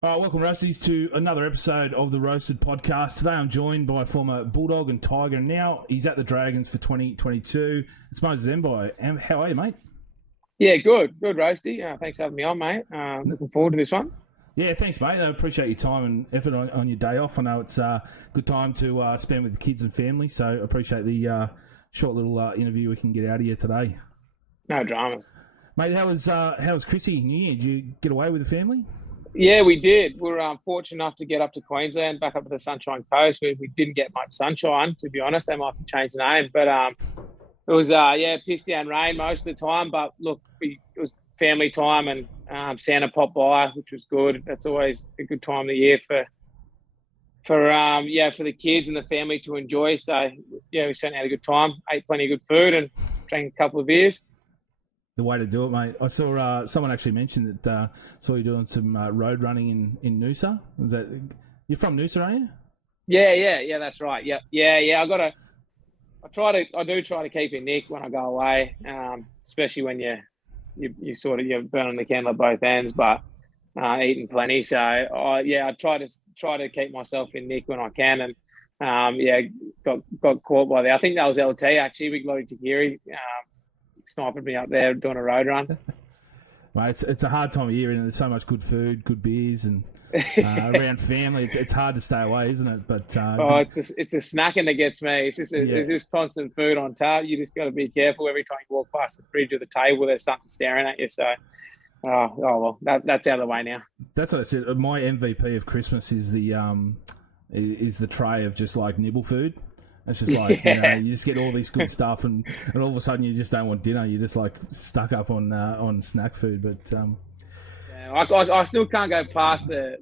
All right, welcome, Roasties, to another episode of the Roasted podcast. Today I'm joined by former Bulldog and Tiger, and now he's at the Dragons for 2022. It's Moses Mbye. And how are you, mate? Yeah, good, Roasty. Thanks for having me on, mate. Looking forward to this one. Yeah, thanks, mate. I appreciate your time and effort on your day off. I know it's a good time to spend with the kids and family, so I appreciate the short little interview we can get out of you today. No dramas. Mate, how was Chrissy New Year? Did you get away with the family? Yeah, we did. We were fortunate enough to get up to Queensland, back up to the Sunshine Coast. We didn't get much sunshine, to be honest. They might have changed the name, but it was piss down rain most of the time. But look, it was family time, and Santa popped by, which was good. That's always a good time of the year for the kids and the family to enjoy. So yeah, we certainly had a good time. Ate plenty of good food and drank a couple of beers. The way to do it, mate. I saw someone actually mentioned that saw you doing some road running in Noosa. Is that you're from Noosa, are you? Yeah. That's right. Yeah. I do try to keep in nick when I go away, especially when you're burning the candle at both ends, but eating plenty. So I try to keep myself in nick when I can, and got caught by there. I think that was LT actually, Big Lottie Takiri. Sniping me up there doing a road run. Mate, it's a hard time of year, and there's so much good food, good beers, and around family. It's hard to stay away, isn't it? But it's the snacking that gets me. There's this constant food on tap. You just got to be careful every time you walk past the fridge or the table. There's something staring at you. So, that's out of the way now. That's what I said. My MVP of Christmas is the tray of just like nibble food. It's just like, you just get all this good stuff and all of a sudden you just don't want dinner. You're just like stuck up on snack food. But I still can't go past the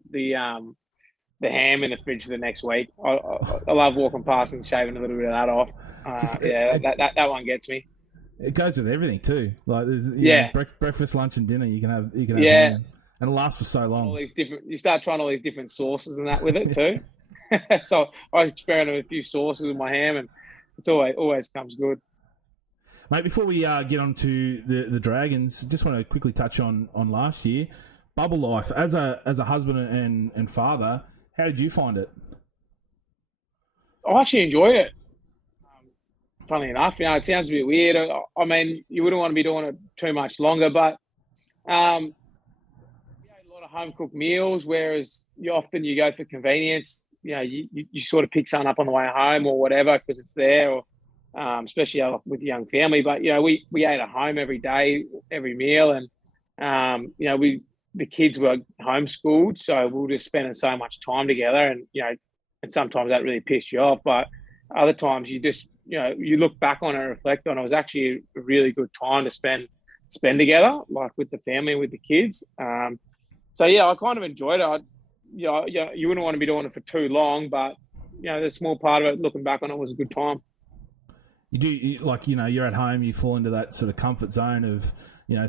ham in the fridge for the next week. I love walking past and shaving a little bit of that off. That one gets me. It goes with everything too. Like there's breakfast, lunch, and dinner. You can have ham, and it lasts for so long. You start trying all these different sauces and that with it too. So I experiment with a few sauces with my ham, and it's always comes good. Mate, before we get on to the Dragons, just want to quickly touch on last year. Bubble life. As a husband and father, how did you find it? I actually enjoyed it. Funnily enough, it sounds a bit weird. I mean, you wouldn't want to be doing it too much longer, but a lot of home cooked meals, whereas you go for convenience. You sort of pick something up on the way home or whatever because it's there, or especially with a young family. But we ate at home every day, every meal, and the kids were homeschooled, so we were just spending so much time together, and and sometimes that really pissed you off. But other times you just you look back on it and reflect on it. It was actually a really good time to spend together, like with the family, with the kids. So I kind of enjoyed it. You wouldn't want to be doing it for too long, but the small part of it, looking back on it, was a good time. You do you're at home, you fall into that sort of comfort zone of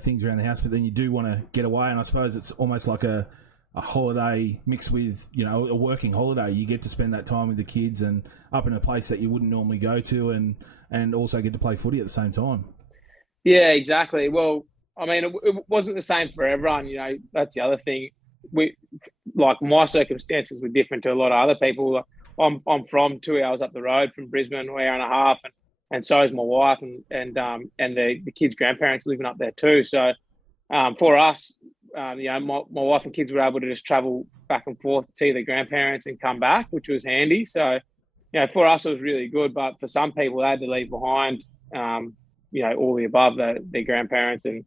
things around the house, but then you do want to get away, and I suppose it's almost like a holiday mixed with a working holiday. You get to spend that time with the kids and up in a place that you wouldn't normally go to, and also get to play footy at the same time. Yeah, exactly. Well, I mean, it wasn't the same for everyone. That's the other thing. My circumstances were different to a lot of other people. I'm from 2 hours up the road from Brisbane, an hour and a half, and so is my wife, and the kids' grandparents living up there too. So for us, my wife and kids were able to just travel back and forth, see their grandparents, and come back, which was handy. So for us it was really good. But for some people, they had to leave behind. All the above, their grandparents and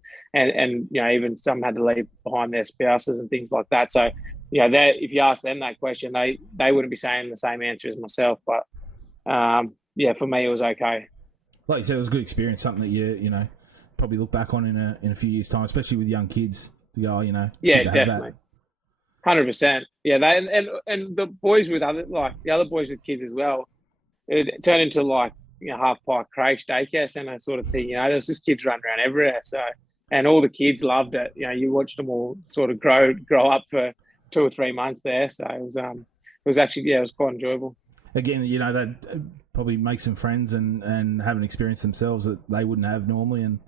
even some had to leave behind their spouses and things like that. So, if you ask them that question, they wouldn't be saying the same answer as myself. But for me, it was okay. Like you said, it was a good experience, something that you probably look back on in a few years' time, especially with young kids. To go, definitely, 100%. Yeah, and the boys with the other boys with kids as well, it turned into like half pike creche daycare centre sort of thing. There's just kids running around everywhere. So, and all the kids loved it. You watched them all sort of grow up for 2 or 3 months there. So it was actually, it was quite enjoyable. Again, that probably make some friends and have an experience themselves that they wouldn't have normally, and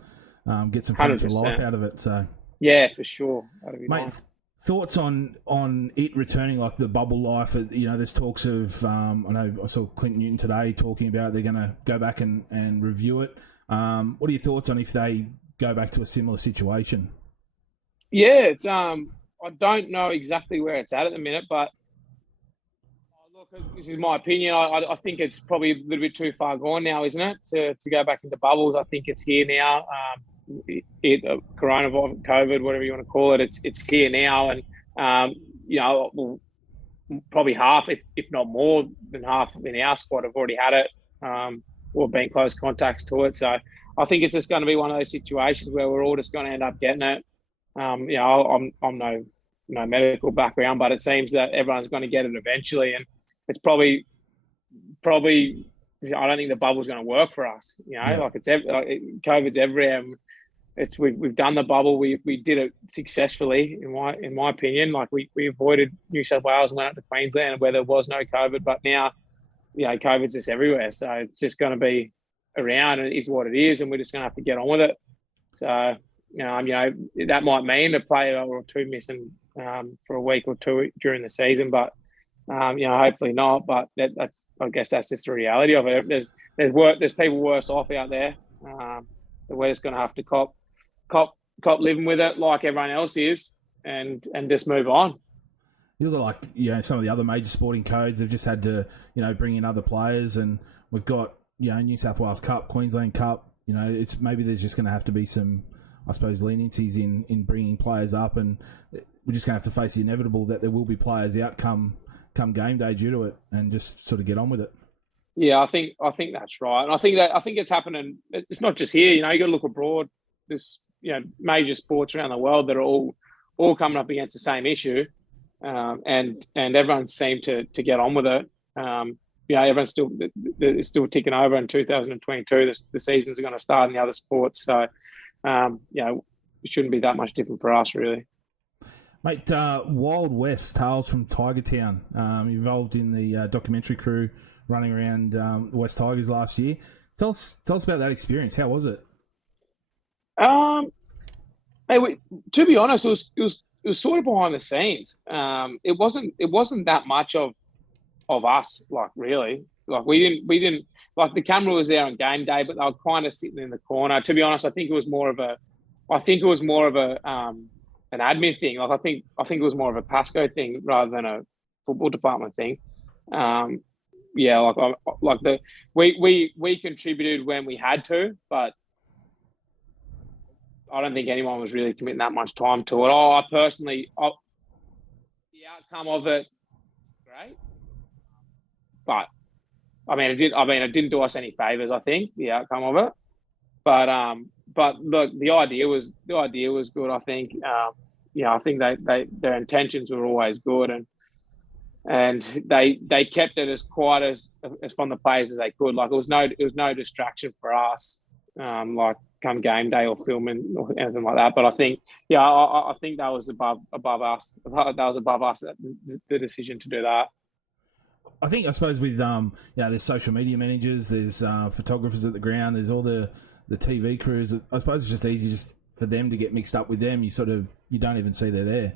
get some friends 100%. For life out of it. So yeah, for sure. That'd be mate, nice. Thoughts on it returning, like the bubble life? You know, there's talks of I know I saw Clint Newton today talking about they're going to go back and review it. What are your thoughts on if they go back to a similar situation? Yeah, it's I don't know exactly where it's at the minute, but look, this is my opinion. I think it's probably a little bit too far gone now, isn't it? To go back into bubbles. I think it's here now. Coronavirus, COVID, whatever you want to call it, it's here now, and you know, probably half, if not more than half, in our squad have already had it, or been close contacts to it. So I think it's just going to be one of those situations where we're all just going to end up getting it. You know, I'm no medical background, but it seems that everyone's going to get it eventually, and it's probably. I don't think the bubble's going to work for us. You know, like COVID's everywhere. We've done the bubble. We did it successfully in my opinion. Like we avoided New South Wales and went up to Queensland where there was no COVID, but now, you know, COVID's just everywhere. So it's just going to be around, and it is what it is, and we're just going to have to get on with it. So you know that might mean a player or two missing for a week or two during the season, but you know, hopefully not. But I guess that's just the reality of it. There's people worse off out there. We're just going to have to cop living with it like everyone else is, and just move on. You look like, you know, some of the other major sporting codes have just had to, you know, bring in other players, and we've got, you know, New South Wales Cup, Queensland Cup. You know, it's maybe there's just going to have to be some, I suppose, leniencies in bringing players up, and we're just going to have to face the inevitable that there will be players out come game day due to it, and just sort of get on with it. Yeah, I think that's right, and I think it's happening. It's not just here. You know, you got to look abroad. There's, you know, major sports around the world that are all coming up against the same issue, and everyone seemed to get on with it. You know, everyone's still ticking over in 2022. The seasons are going to start in the other sports, so you know, it shouldn't be that much different for us, really. Mate, Wild West, Tales from Tiger Town. Involved in the documentary crew running around the West Tigers last year. Tell us about that experience. How was it? Hey, to be honest, it was sort of behind the scenes. It wasn't that much of us, like, really. Like we didn't like, the camera was there on game day, but they were kind of sitting in the corner. To be honest, I think it was more of a an admin thing. Like I think it was more of a Pasco thing rather than a football department thing. Yeah, we contributed when we had to, but I don't think anyone was really committing that much time to it. The outcome of it, great, but it didn't do us any favors. I think the outcome of it, but look, the idea was good. I think, I think their intentions were always good, and they kept it as quiet as from the players as they could. Like it was no distraction for us, like come game day or filming or anything like that. But I think, I think that was above us. That was above us, the decision to do that. I suppose with there's social media managers, there's photographers at the ground, there's all the TV crews. I suppose it's just easy just for them to get mixed up with them. You don't even see they're there.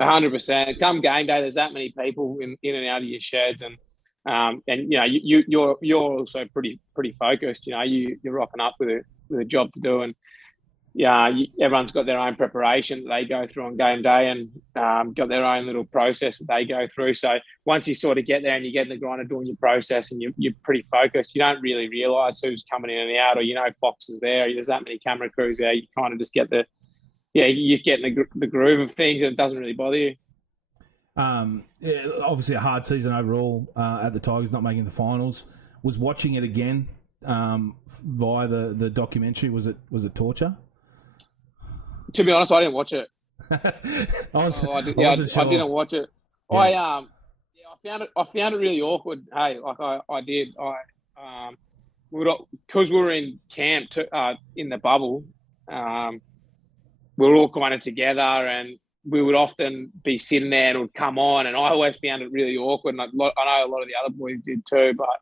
100%. Come game day, there's that many people in and out of your sheds, and you're also pretty focused. You know, you're rocking up with a job to do, and everyone's got their own preparation that they go through on game day, and got their own little process that they go through. So once you sort of get there and you get in the grind of doing your process, and you're pretty focused, you don't really realise who's coming in and out, or Fox is there. There's that many camera crews there. You kind of just get you get in the groove of things, and it doesn't really bother you. Obviously a hard season overall at the Tigers, not making the finals. Was watching it again via the documentary, was it torture? To be honest, I didn't watch it. I didn't watch it. Yeah. I found it really awkward. Hey, like I did. Because we were in camp in the bubble. We were all kind of together, and we would often be sitting there and it would come on, and I always found it really awkward. And I know a lot of the other boys did too, but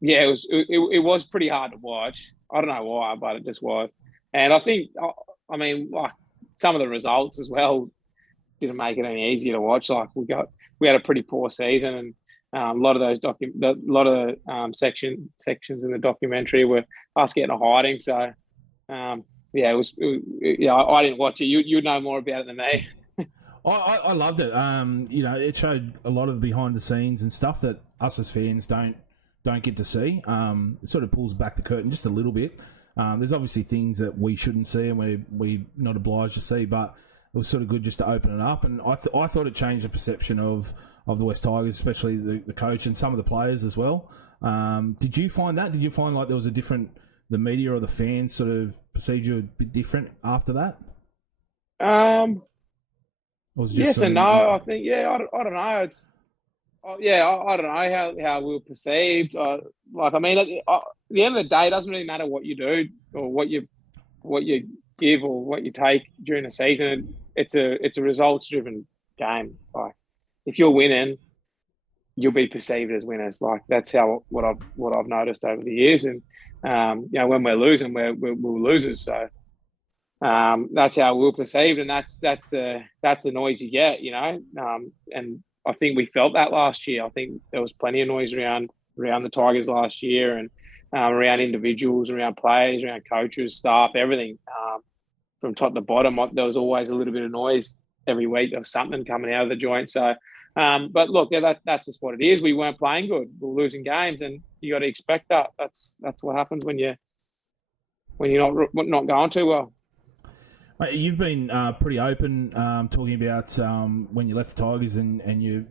it was pretty hard to watch. I don't know why, but it just was. And I think, like some of the results as well, didn't make it any easier to watch. Like we had a pretty poor season, and a lot of those sections in the documentary were us getting a hiding. So yeah, I didn't watch it. You know more about it than me. I loved it. It showed a lot of behind the scenes and stuff that us as fans don't get to see. It sort of pulls back the curtain just a little bit. There's obviously things that we shouldn't see and we're not obliged to see, but it was sort of good just to open it up. And I thought it changed the perception of the West Tigers, especially the coach and some of the players as well. Did you find that? Did you find like there was the media or the fans sort of perceived you a bit different after that? Yes and no. I think, I don't know. I don't know how we were perceived. At the end of the day, it doesn't really matter what you do or what you give or what you take during the season. It's a results driven game. Like if you're winning, you'll be perceived as winners. Like that's what I've noticed over the years. And when we're losing, we're losers. So that's how we're perceived, and that's the noise you get, and I think we felt that last year. I think there was plenty of noise around the Tigers last year, and around individuals, around players, around coaches, staff, everything, from top to bottom. There was always a little bit of noise every week. There was something coming out of the joint. So, but look, that's just what it is. We weren't playing good. We were losing games, and you got to expect that. That's what happens when you're not going too well. Mate, you've been pretty open talking about when you left the Tigers and your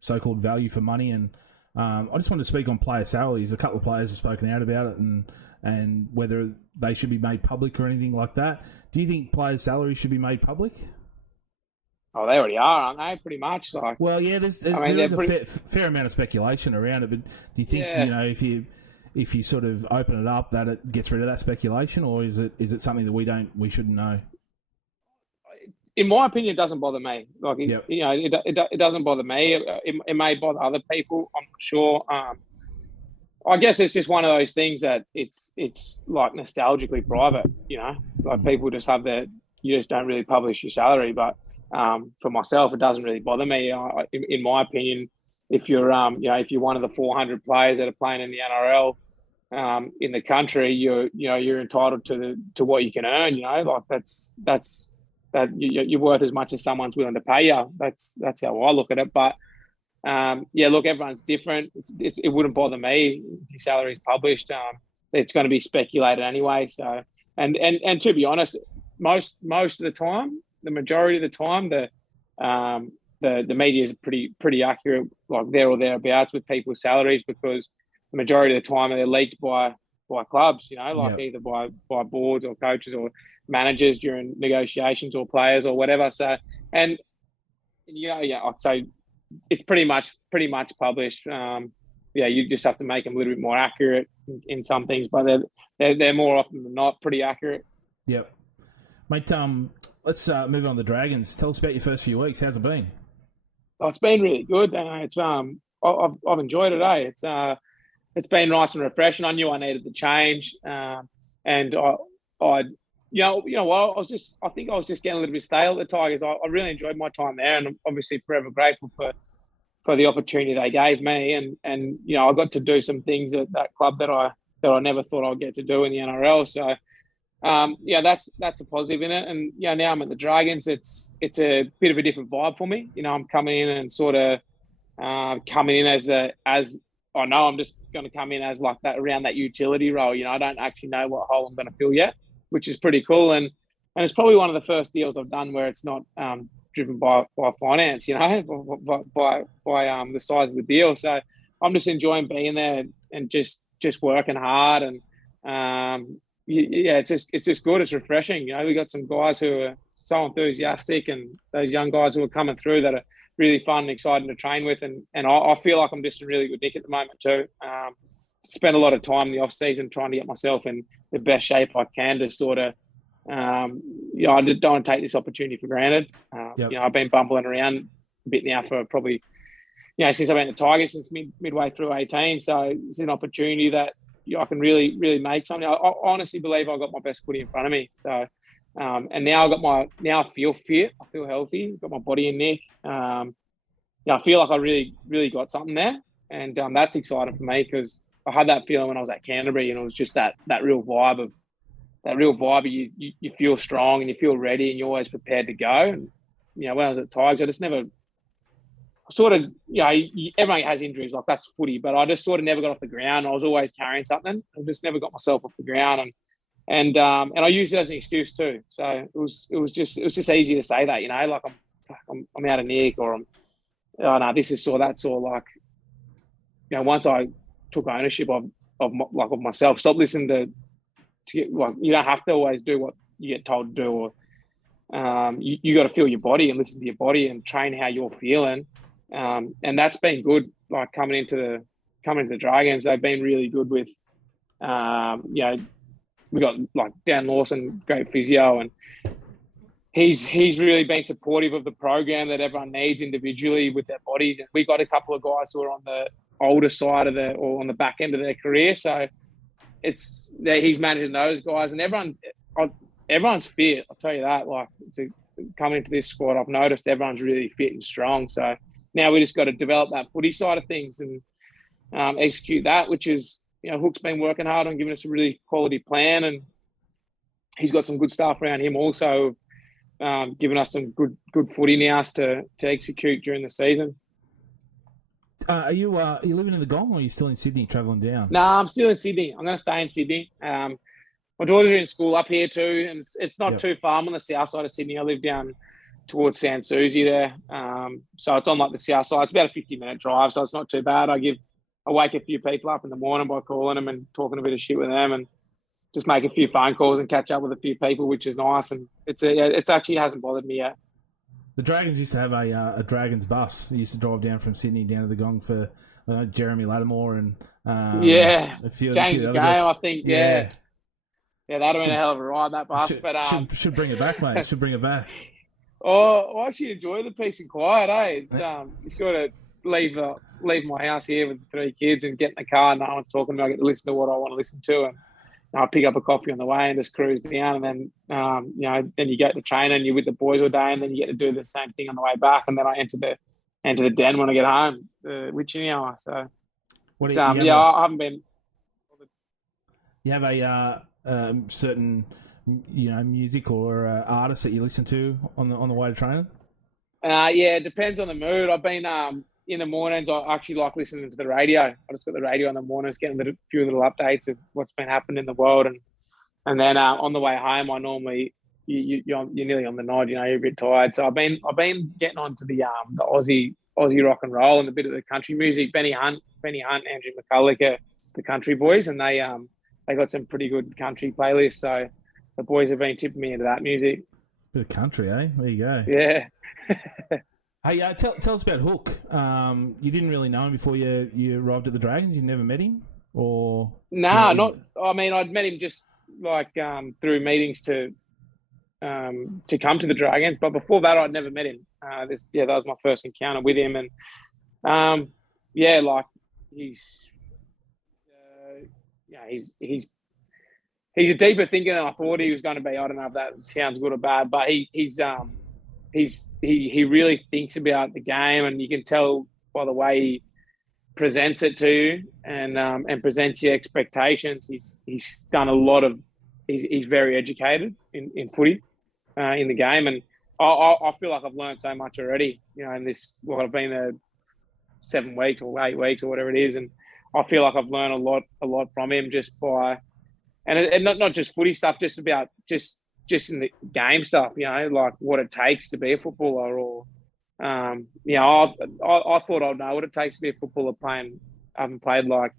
so-called value for money. And I just wanted to speak on player salaries. A couple of players have spoken out about it and whether they should be made public or anything like that. Do you think players' salaries should be made public? Oh, they already are, aren't they? Pretty much. Like, well, yeah, there's a fair amount of speculation around it. But do you think if you sort of open it up that it gets rid of that speculation, or is it something that we shouldn't know? In my opinion, it doesn't bother me. Like, it doesn't bother me. It may bother other people. I'm not sure. I guess it's just one of those things that it's like nostalgically private. Like people just you just don't really publish your salary. But for myself, it doesn't really bother me. In my opinion, if you're if you're one of the 400 players that are playing in the NRL in the country, you're entitled to what you can earn. Like that's. That you're worth as much as someone's willing to pay you. That's how I look at it. But look, everyone's different. It wouldn't bother me if your salary is published. It's going to be speculated anyway. So and to be honest, most of the time, the majority of the time, the media is pretty accurate, like there or thereabouts with people's salaries, because the majority of the time they're leaked by clubs. Either by boards or coaches or managers during negotiations or players or whatever. So, and I'd say it's pretty much published. You just have to make them a little bit more accurate in some things, but they're more often than not pretty accurate. Yep, mate. Let's move on to the Dragons. Tell us about your first few weeks. How's it been? Oh, it's been really good. I've enjoyed it. It's been nice and refreshing. I knew I needed the change, and I I think I was just getting a little bit stale at the Tigers. I really enjoyed my time there, and I'm obviously forever grateful for the opportunity they gave me. And I got to do some things at that club that I never thought I'd get to do in the NRL. So that's a positive in it. And now I'm at the Dragons. It's a bit of a different vibe for me. I'm coming in and sort of coming in as I know I'm just going to come in as like that around that utility role. I don't actually know what hole I'm going to fill yet, which is pretty cool. And it's probably one of the first deals I've done where it's not driven by finance, by the size of the deal. So I'm just enjoying being there and just working hard. And it's just good. It's refreshing. We got some guys who are so enthusiastic, and those young guys who are coming through that are really fun and exciting to train with. And I feel like I'm just in really good nick at the moment too. Spend a lot of time in the off season trying to get myself in the best shape I can to sort of, I don't want to take this opportunity for granted. I've been bumbling around a bit now for probably, since I've been at the Tigers since midway through 18. So it's an opportunity that I can really, really make something. I honestly believe I've got my best footy in front of me. So And now I feel fit. I feel healthy. Got my body in nick. I feel like I really, really got something there. And that's exciting for me because I had that feeling when I was at Canterbury, and it was just that real vibe of you feel strong and you feel ready and you're always prepared to go. And, when I was at Tigers, I just never sort of, everyone has injuries, like that's footy, but I just sort of never got off the ground. I was always carrying something. I just never got myself off the ground. And I used it as an excuse too. So it was just easy to say that, like I'm out of nick, or no, this is sore, that's sore. Like, once I took ownership of myself, stop listening to get, like, you don't have to always do what you get told to do, or you got to feel your body and listen to your body and train how you're feeling. And that's been good. Like coming into the Dragons, they've been really good with, we got like Dan Lawson, great physio, and he's really been supportive of the program that everyone needs individually with their bodies. And we got a couple of guys who are on the older side or on the back end of their career, so he's managing those guys, and everyone's fit. I'll tell you that. Like coming into this squad, I've noticed everyone's really fit and strong. So now we just got to develop that footy side of things and execute that, which is, Hook's been working hard on giving us a really quality plan, and he's got some good staff around him also, giving us some good footy now to execute during the season. Are you living in the Gong, or are you still in Sydney travelling down? No, I'm still in Sydney. I'm going to stay in Sydney. My daughters are in school up here too, and it's not too far. I'm on the south side of Sydney. I live down towards Sans Souci there. So it's on like the south side. It's about a 50-minute drive, so it's not too bad. I wake a few people up in the morning by calling them and talking a bit of shit with them, and just make a few phone calls and catch up with a few people, which is nice. And it's actually hasn't bothered me yet. The Dragons used to have a Dragons bus. They used to drive down from Sydney down to the Gong for Jeremy Lattimore and a few James Gale, I think. Yeah, that'd have been a hell of a ride, that bus. Should bring it back, mate. Should bring it back. Oh, I actually enjoy the peace and quiet. It's you sort of leave my house here with 3 kids and get in the car. No one's talking to me. I get to listen to what I want to listen to, and I'll pick up a coffee on the way and just cruise down. And then, then you get to train and you're with the boys all day, and then you get to do the same thing on the way back. And then I enter the den when I get home, witching hour. So, I haven't been. You have a certain, music or artist that you listen to on the way to training? It depends on the mood. I've been in the mornings, I actually like listening to the radio. I just got the radio in the mornings, getting a few little updates of what's been happening in the world, and then on the way home, I normally you're nearly on the nod. You're a bit tired, so I've been getting onto the Aussie rock and roll and a bit of the country music. Benny Hunt, Andrew McCulloch, the country boys, and they got some pretty good country playlists. So the boys have been tipping me into that music. Bit of country, eh? There you go. Yeah. Hey, tell us about Hook. You didn't really know him before you arrived at the Dragons. You never met him, or not. I mean, I'd met him just like through meetings to come to the Dragons, but before that, I'd never met him. That was my first encounter with him, and he's a deeper thinker than I thought he was going to be. I don't know if that sounds good or bad, but he really thinks about the game, and you can tell by the way he presents it to you and presents your expectations. He's done a lot of. He's very educated in footy, in the game, and I feel like I've learned so much already. In this, I've been there 7 weeks or 8 weeks or whatever it is, and I feel like I've learned a lot from him just by, and not just footy stuff, just about just in the game stuff, like what it takes to be a footballer, or I thought I'd know what it takes to be a footballer playing. I haven't played like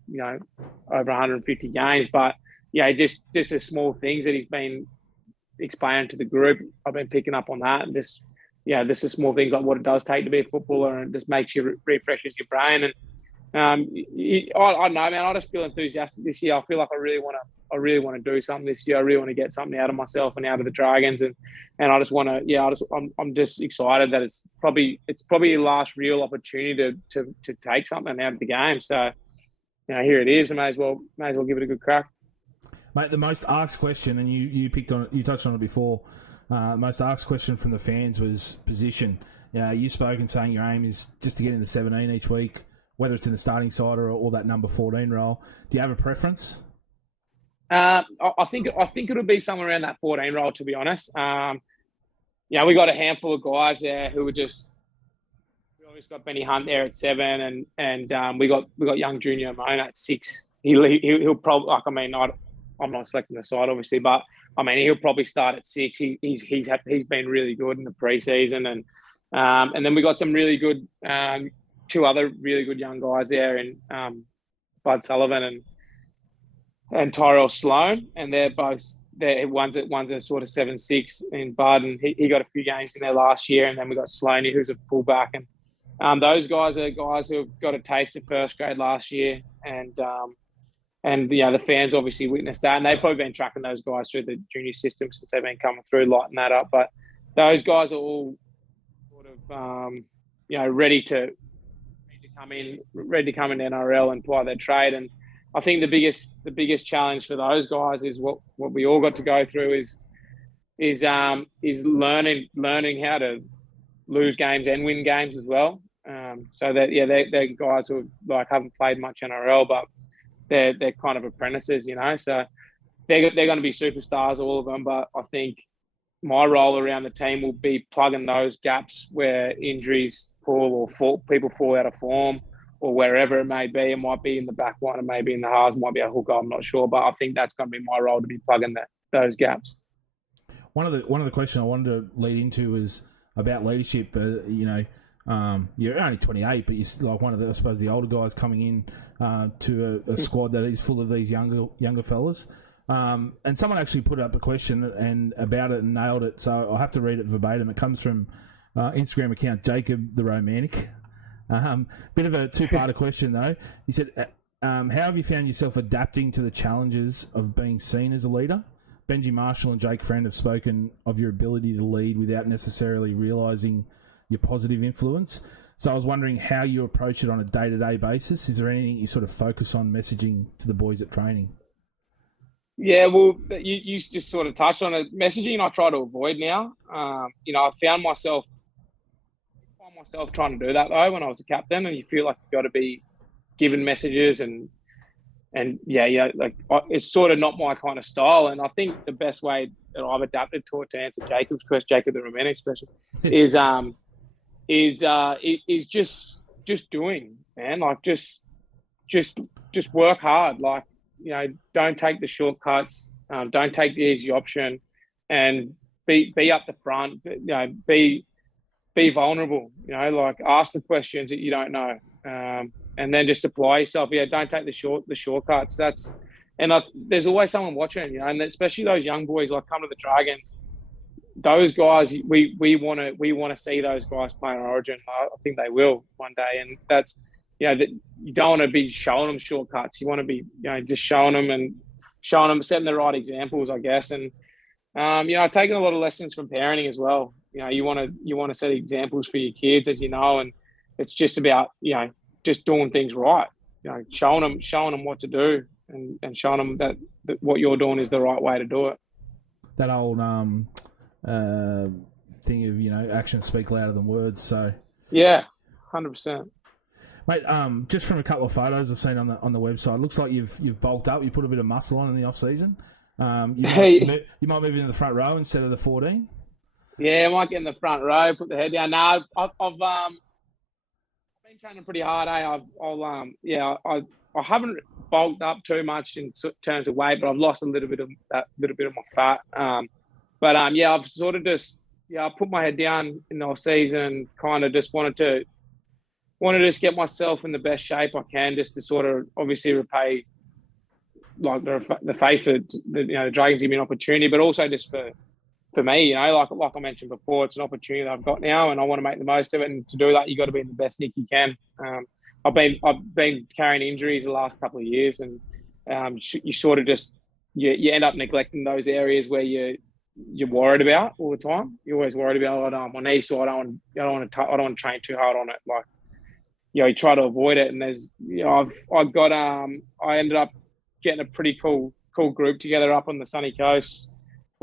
over 150 games, but just the small things that he's been explaining to the group, I've been picking up on that, and just the small things like what it does take to be a footballer, and it just makes you refreshes your brain. And I don't know, man. I just feel enthusiastic this year. I feel like I really want to do something this year. I really want to get something out of myself and out of the Dragons, and I just want to. I'm just excited that it's probably the last real opportunity to take something out of the game. So, here it is. I may as well give it a good crack. Mate, the most asked question, and you touched on it before. Most asked question from the fans was position. You spoke and saying your aim is just to get in the 17 each week, whether it's in the starting side or that number 14 role. Do you have a preference? I think it'll be somewhere around that 14 role, to be honest. We got a handful of guys there who were just. We always got Benny Hunt there at 7, and we got young Junior Mona at 6. He'll probably, I'm not selecting the side obviously, but he'll probably start at 6. He's been really good in the preseason, and then we got some really good 2 other really good young guys there in Bud Sullivan and Tyrell Sloan, and they're both there. One's a sort of 7-6 in Bud, and he got a few games in there last year, and then we got Sloaney, who's a fullback, and those guys are guys who have got a taste of first grade last year, and the fans obviously witnessed that, and they've probably been tracking those guys through the junior system since they've been coming through, lighting that up. But those guys are all sort of ready to come in NRL and apply their trade. And I think the biggest challenge for those guys is what we all got to go through is learning how to lose games and win games as well. So that they're guys who haven't played much NRL, but they're kind of apprentices, So they're going to be superstars, all of them. But I think my role around the team will be plugging those gaps where injuries pull or people fall out of form, or wherever it may be. It might be in the back line, it may be in the halves, it might be a hooker, I'm not sure. But I think that's going to be my role, to be plugging those gaps. One of the questions I wanted to lead into was about leadership. You're only 28, but you're like one of the older guys coming in to a squad that is full of these younger fellas. And someone actually put up a question about it and nailed it. So I'll have to read it verbatim. It comes from Instagram account Jacob the Romantic. Bit of a two-parter question though. He said, how have you found yourself adapting to the challenges of being seen as a leader? Benji Marshall and Jake Friend have spoken of your ability to lead without necessarily realising your positive influence. So I was wondering how you approach it on a day-to-day basis. Is there anything you sort of focus on messaging to the boys at training? Yeah, well, you just sort of touched on it. Messaging I try to avoid now. I found myself trying to do that though when I was a captain, and you feel like you've got to be given messages and it's sort of not my kind of style. And I think the best way that I've adapted to it, to answer Jacob's question, Jacob the Romantic question, is just doing, man. Like just work hard. Like, don't take the shortcuts. Don't take the easy option, and be up the front. Be vulnerable. Ask the questions that you don't know. And then just apply yourself. Yeah, don't take the shortcuts. There's always someone watching, and especially those young boys come to the Dragons. Those guys, we want to see those guys play in Origin. I think they will one day, and that's that you don't want to be showing them shortcuts. You want to be just showing them, setting the right examples, I guess. And taking a lot of lessons from parenting as well. You want to set examples for your kids, as and it's just about just doing things right, showing them what to do, and showing them that what you're doing is the right way to do it. That old thing of actions speak louder than words. So yeah, 100%. Mate, just from a couple of photos I've seen on the website, it looks like you've bulked up. You put a bit of muscle on in the off season. You might move into the front row instead of the 14. Yeah, I might get in the front row, put the head down. No, I've been training pretty hard. I haven't bulked up too much in terms of weight, but I've lost a little bit of my fat. I've sort of I put my head down in the off season. Kind of just wanted to just get myself in the best shape I can, just to sort of obviously repay the faith that the Dragons give me an opportunity, but also just for me, like I mentioned before, it's an opportunity that I've got now, and I want to make the most of it. And to do that, you got to be in the best nick you can. I've been carrying injuries the last couple of years, and you sort of just you end up neglecting those areas where you're worried about all the time. You're always worried about my knee, so I don't want to train too hard on it. Like you try to avoid it. And there's I ended up getting a pretty cool group together up on the sunny coast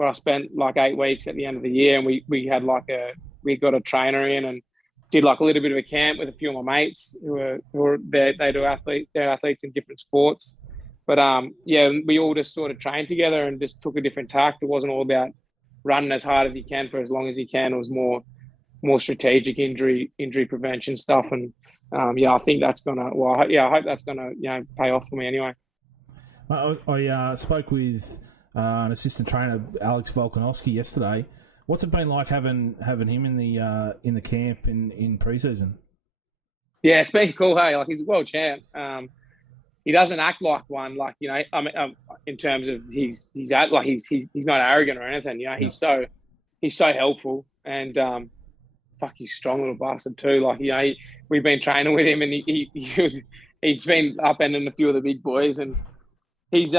where I spent like 8 weeks at the end of the year, and we got a trainer in and did like a little bit of a camp with a few of my mates they're athletes in different sports. But we all just sort of trained together and just took a different tack. It wasn't all about running as hard as you can for as long as you can. It was more strategic injury prevention stuff. And I think that's gonna. Well, I hope that's gonna pay off for me anyway. I spoke with an assistant trainer, Alex Volkanovski, yesterday. What's it been like having him in the camp in preseason? Yeah, it's been cool. Hey, like he's a world champ. He doesn't act like one. Like I mean, in terms of he's not arrogant or anything. He's so helpful and he's a strong little bastard too. Like we've been training with him and he's been upending a few of the big boys and he's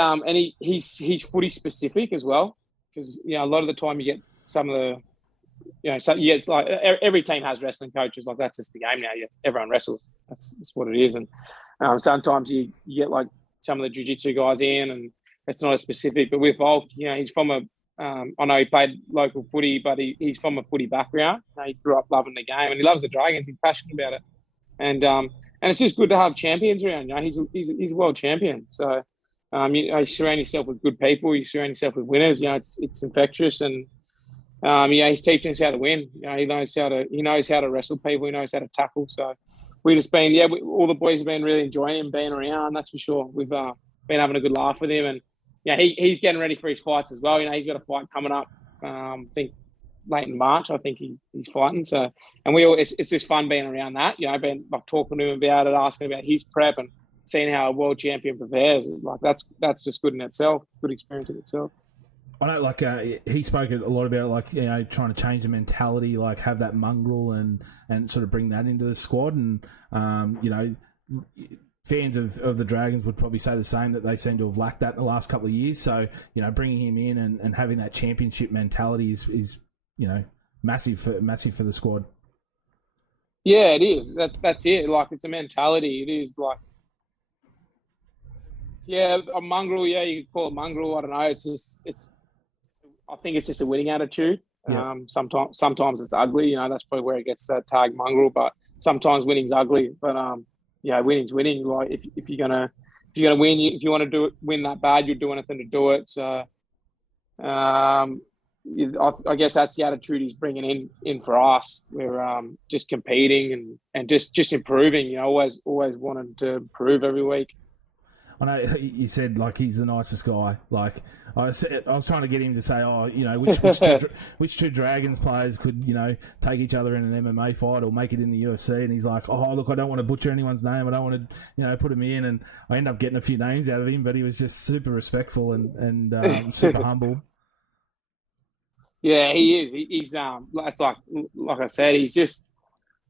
footy specific as well because a lot of the time you get some of the it's like every team has wrestling coaches. Like that's just the game now. Everyone wrestles. That's what it is. And sometimes you get like some of the jiu-jitsu guys in, and it's not as specific. But with Volk, he's from I know he played local footy, but he's from a footy background. He grew up loving the game, and he loves the Dragons. He's passionate about it, and it's just good to have champions around. He's a world champion. So you surround yourself with good people. You surround yourself with winners. It's infectious, and he's teaching us how to win. He knows how to wrestle people. He knows how to tackle. So we just been all the boys have been really enjoying him being around. That's for sure. We've been having a good laugh with him, and he's getting ready for his fights as well. He's got a fight coming up. I think late in March. I think he's fighting. So and it's just fun being around that. Been like talking to him about it, asking about his prep, and seeing how a world champion prepares. Like that's just good in itself. Good experience in itself. I know, like he spoke a lot about trying to change the mentality, like have that mongrel and sort of bring that into the squad. And fans of the Dragons would probably say the same, that they seem to have lacked that in the last couple of years. So bringing him in and having that championship mentality is massive for the squad. Yeah, it is. That's it. Like it's a mentality. It is like. Yeah, a mongrel. Yeah, you could call it mongrel. I don't know. I think it's just a winning attitude. Yeah. Sometimes it's ugly. That's probably where it gets that tag mongrel. But sometimes winning's ugly. But winning's winning. Like if you're gonna win, if you want to win that bad, you'll do anything to do it. So, I guess that's the attitude he's bringing in for us. We're just competing and just improving. Always wanting to improve every week. I know you said like he's the nicest guy. Like I was trying to get him to say, which two Dragons players could take each other in an MMA fight or make it in the UFC, and he's like, oh look, I don't want to butcher anyone's name. I don't want to put him in, and I end up getting a few names out of him, but he was just super respectful and super humble. Yeah, he is. He's it's like I said, he's just.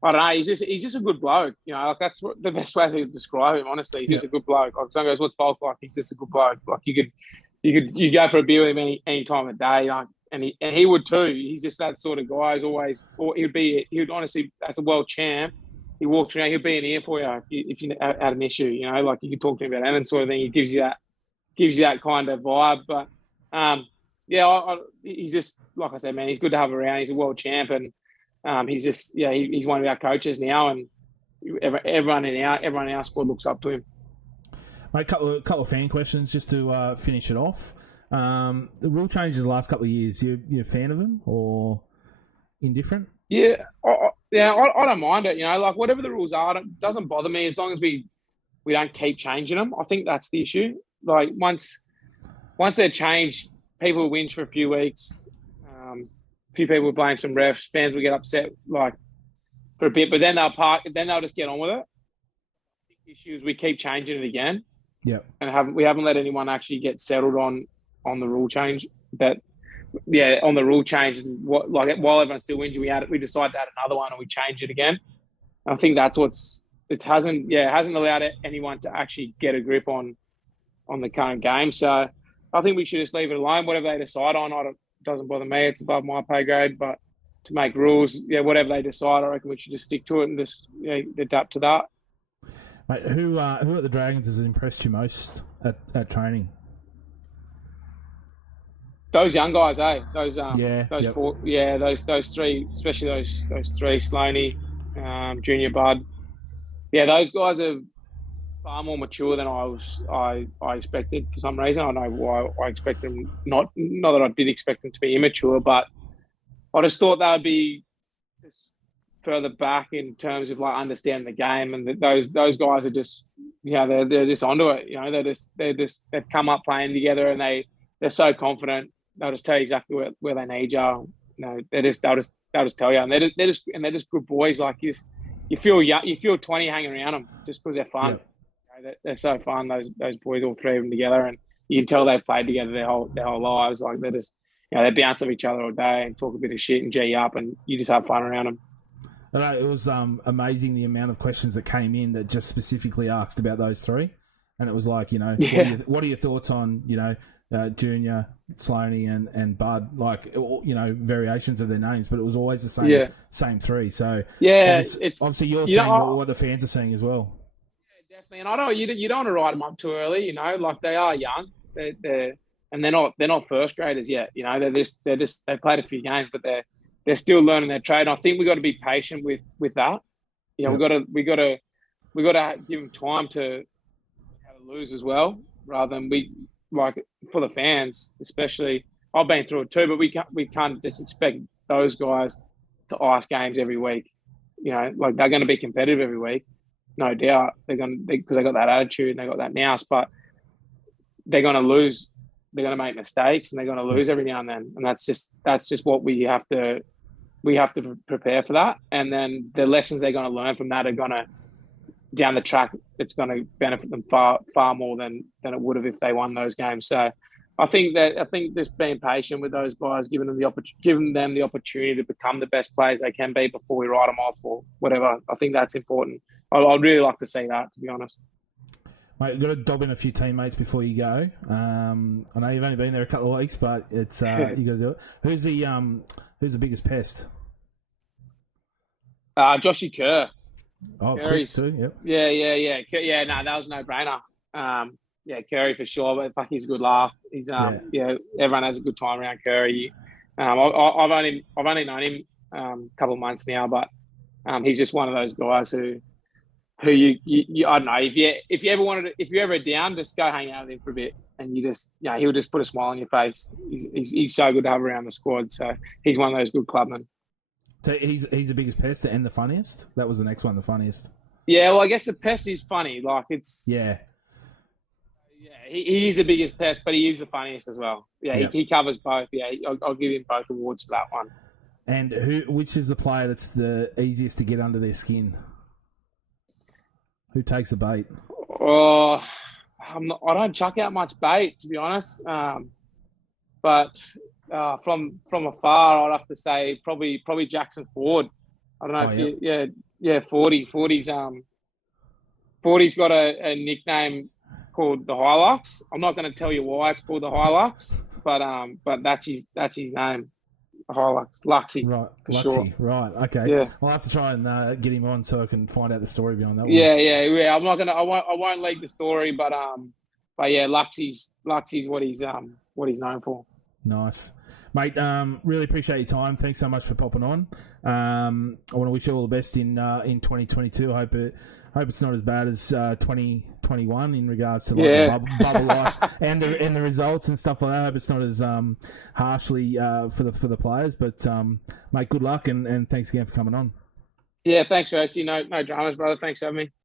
I don't know. He's just a good bloke. Like that's the best way to describe him. Honestly, he's just a good bloke. Like someone goes, "What's Volk like?" He's just a good bloke. Like you go for a beer with him any time of day. And he would too. He's just that sort of guy. He would honestly, as a world champ, he walks around. He'll be in here for you if you had an issue. Like you can talk to him about that sort of thing. He gives you that kind of vibe. But he's just like I said, man. He's good to have around. He's a world champ and. He's just he's one of our coaches now, and everyone in our squad looks up to him. Mate, couple of fan questions just to finish it off. The rule changes the last couple of years. You a fan of them or indifferent? Yeah, I don't mind it. Like whatever the rules are, it doesn't bother me as long as we don't keep changing them. I think that's the issue. Like once they're changed, people whinge for a few weeks. A few people blame some refs. Fans will get upset like for a bit, but then they'll just get on with it. The issue is we keep changing it again. Yeah, and we haven't let anyone actually get settled on the rule change. On the rule change, and while everyone's still injured, we decide to add another one and we change it again. I think that's it hasn't allowed anyone to actually get a grip on the current game. So I think we should just leave it alone. Whatever they decide on, doesn't bother me. It's above my pay grade, but to make rules, whatever they decide, I reckon we should just stick to it and just adapt to that. Mate, who at the Dragons has impressed you most at training? those young guys, those those yep. four, those three, especially those three, Sloaney, Junior Bud, those guys are far more mature than I expected for some reason. I don't know why I expected them not that I did expect them to be immature, but I just thought they would be just further back in terms of like understanding the game, and those guys are just they're just onto it. They've come up playing together, and they're so confident. They'll just tell you exactly where they need you. They'll just tell you, and they're just good boys. Like you feel 20 hanging around them just because they're fun. Yep. They're so fun. Those boys, all three of them together, and you can tell they've played together their whole lives. Like they're just they bounce off each other all day and talk a bit of shit and G up, and you just have fun around them. It was amazing the amount of questions that came in that just specifically asked about those three, and it was like what are your thoughts on Junior, Sloaney, and Bud, like variations of their names, but it was always the same three. So it's obviously you're seeing what the fans are saying as well. Yeah, definitely, and I don't you don't want to write them up too early. Like they are young, they're not first graders yet. They played a few games, but they're still learning their trade. And I think we've got to be patient with that. We've got to give them time to lose as well, rather than for the fans, especially. I've been through it too, but we can't just expect those guys to ice games every week. Like they're going to be competitive every week, no doubt. Because they got that attitude and they got that nous, but they're going to lose. They're going to make mistakes and they're going to lose every now and then, and that's just what we have to prepare for that. And then the lessons they're going to learn from that are going to, down the track, it's going to benefit them far more than it would have if they won those games. So I think just being patient with those guys, giving them the opportunity to become the best players they can be before we write them off or whatever. I think that's important. I'd really like to see that, to be honest. Mate, you've got to dob in a few teammates before you go. I know you've only been there a couple of weeks, but it's you got to do it. Who's the biggest pest? Joshy Kerr. Oh, Curry's too. Yep. Yeah. No, that was no brainer. Curry for sure. But fuck, he's a good laugh. He's everyone has a good time around Curry. I've only known him a couple of months now, but he's just one of those guys who you I don't know, if you're ever down, just go hang out with him for a bit, and you just he'll just put a smile on your face. He's so good to have around the squad. So he's one of those good clubmen. So he's the biggest pest and the funniest. That was the next one, the funniest. Yeah, well, I guess the pest is funny. Like it's he is the biggest pest, but he is the funniest as well. Yeah, he covers both. Yeah, I'll give him both awards for that one. And which is the player that's the easiest to get under their skin? Who takes a bait? Oh, I don't chuck out much bait, to be honest. But from afar, I'd have to say probably Jackson Ford. I don't know. 40's got a nickname called the Hilux. I'm not going to tell you why it's called the Hilux, but that's his name. Hilux, Luxy, right? Luxy, sure. Right? Okay. Yeah, I'll have to try and get him on so I can find out the story behind that one. Yeah. I'm not gonna. I won't leak the story, but yeah, Luxy's what he's known for. Nice, mate. Really appreciate your time. Thanks so much for popping on. I want to wish you all the best in 2022. I hope it's not as bad as 2021 in regards to the bubble life and the results and stuff like that. I hope it's not as harshly for the players. But mate, good luck and thanks again for coming on. Yeah, thanks, Roasty. No dramas, brother. Thanks for having me.